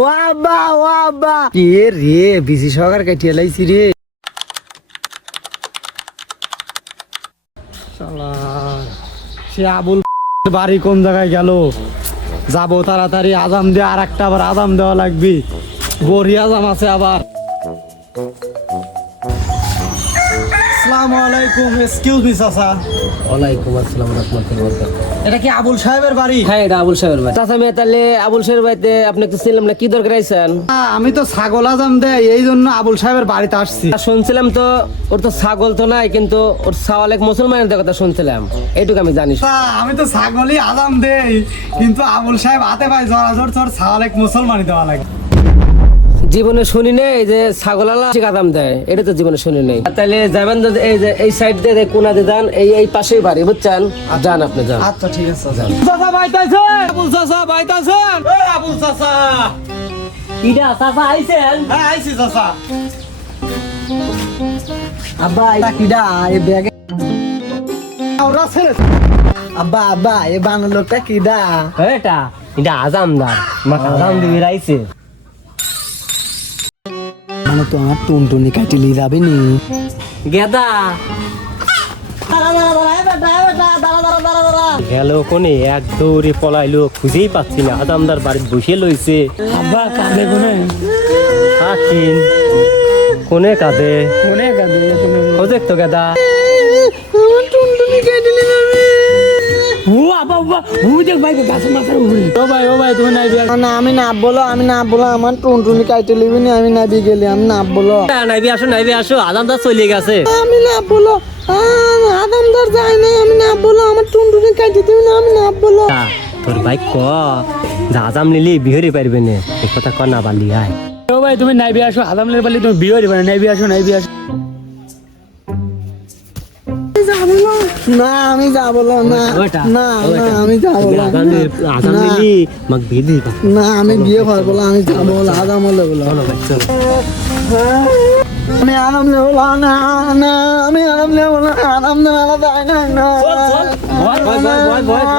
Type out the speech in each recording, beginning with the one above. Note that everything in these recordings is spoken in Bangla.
ওয়াবা ওয়াবা রে বিসি কাটিয়ে লাইছি রে সে আবুল বাড়ি কোন জায়গায় গেল যাবো তাড়াতাড়ি আজাম দিয়ে আর একটা আবার আজাম দেওয়া লাগবে বড়ি আজাম আছে আবার আসসালামু আলাইকুম এক্সকিউজ মি চাচা ওয়ালাইকুম আসসালাম রাহমাতুল্লাহি এটা কি আবুল সাহেবের বাড়ি হ্যাঁ এটা আবুল সাহেবের বাড়ি চাচা তাহলে আবুল সাহেবের বাড়িতে আপনি তো না কি দরকার আইছেন আমি তো ছাগল আজাম দেয় এই জন্য আবুল সাহেবের বাড়িতে আসছি শুনছিলাম তো ওর তো ছাগল তো নাই কিন্তু ওর ছাওয়াল এক মুসলমানের কথা শুনছিলাম এইটুকু আমি জানি আমি তো ছাগলই আজাম দেই কিন্তু আবুল সাহেব হাতে ভাই জোর জোর ছাওয়াল এক মুসলমানি দেওয়া লাগে জীবনে শুনি নাই এই যে ছাগলালা কাদাম দেয় এটা তো জীবনে শুনি নাই তাহলে যাবেন এই যে এই সাইড দিয়ে কোনা দিয়ে যান এই এই পাশেই বাড়ি বুঝছেন যান আপনি যান আচ্ছা ঠিক আছে যান চাচা বাইতাছেন আবুল চাচা বাইতাছেন এই আবুল চাচা ইডা চাচা আইছেন হ্যাঁ আইছি চাচা আব্বা ইডা এই ব্যাগে ওরা ছেড়ে আব্বা আব্বা এ বাংলোটা কিডা হ্যাঁ, এটা এটা আজামদার মা আজাম দিবি রাইছে এখানে তো আমার টুনটুনি কাটিলি যাবে নি গেদা গেল কোনে এক দৌড়ে পলাইলো খুঁজেই পাচ্ছি না আদামদার বাড়ি বসে লইছে আব্বা কাঁদে কোনে আখিন কোনে কাঁদে কোনে কাঁদে তো গেদা টুনটুনি কাটিলি যাবে আমি বলো আমি বলো আমার কাইটে লিবি না আমি নাবি গেলি আমি বলো নাইবি আসো নাইবি আসো আদাম দা চলে গেছে আমি বলো আদাম যায় না আমি না বলো আমার টুনটুনি কাইটে দিবি না আমি না বলো তোর ভাই ক আজাম নিলি বিহরি পারবে না এ কথা ক বালি আয় ও ভাই তুমি নাইবি আসো আদাম লিলি বালি তুমি বিহরি পারবে নাইবি আসো নাইবি আসো না আমি যাব না না আমি যাব না না আমি বিয়ে করব না আমি যাব না আদাম হলে বলো আমি আরাম নেব না না আমি আরাম নেব না আরাম না আলাদা না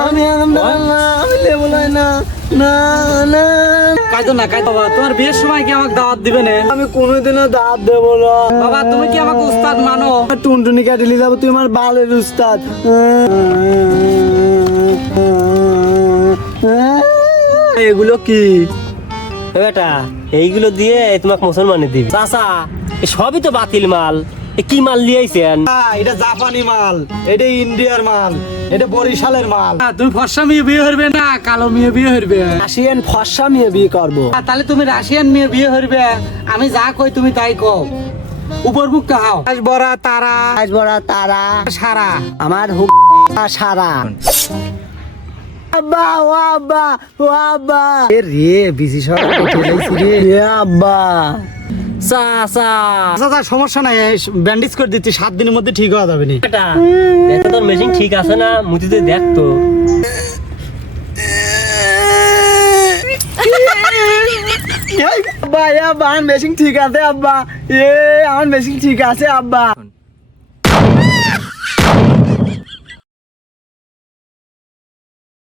আমি আরাম নেব না আমি নেব না না না কাঁদো না কাঁদো বাবা তোমার বিয়ের সময় কি আমাকে দাওয়াত দিবে না আমি কোনোদিনও দাওয়াত দেব না বাবা তুমি কি আমাকে উস্তাদ মানো টুনটুনি কাটিলি যাবো তুই আমার বালের উস্তাদ এগুলো কি বেটা এইগুলো দিয়ে তোমাকে মুসলমানে দিবি চাচা সবই তো বাতিল মাল কি মাল নিয়ে আইছেন এটা জাপানি মাল এটা ইন্ডিয়ার মাল এটা বরিশালের মাল তুমি ফর্সা মেয়ে বিয়ে করবে না কালো মেয়ে বিয়ে হইবে রাশিয়ান ফর্সা মেয়ে বিয়ে করবো তাহলে তুমি রাশিয়ান মেয়ে বিয়ে হইবে আমি যা কই তুমি তাই কও উপর মুখ কাহাও আজ বড়া তারা আজ বড়া তারা সারা আমার হুক সারা আব্বা ও আব্বা ও আব্বা এ রে বিজি সর রে আব্বা আচ্ছা, আচ্ছা। আচ্ছা, সমস্যা নাই ব্যান্ডেজ করে দিচ্ছি সাত দিনের মধ্যে ঠিক হওয়া যাবে এটা তোর মেশিন ঠিক আছে না দেখ তো আমার মেশিন ঠিক আছে আব্বা এ আমার মেশিন ঠিক আছে আব্বা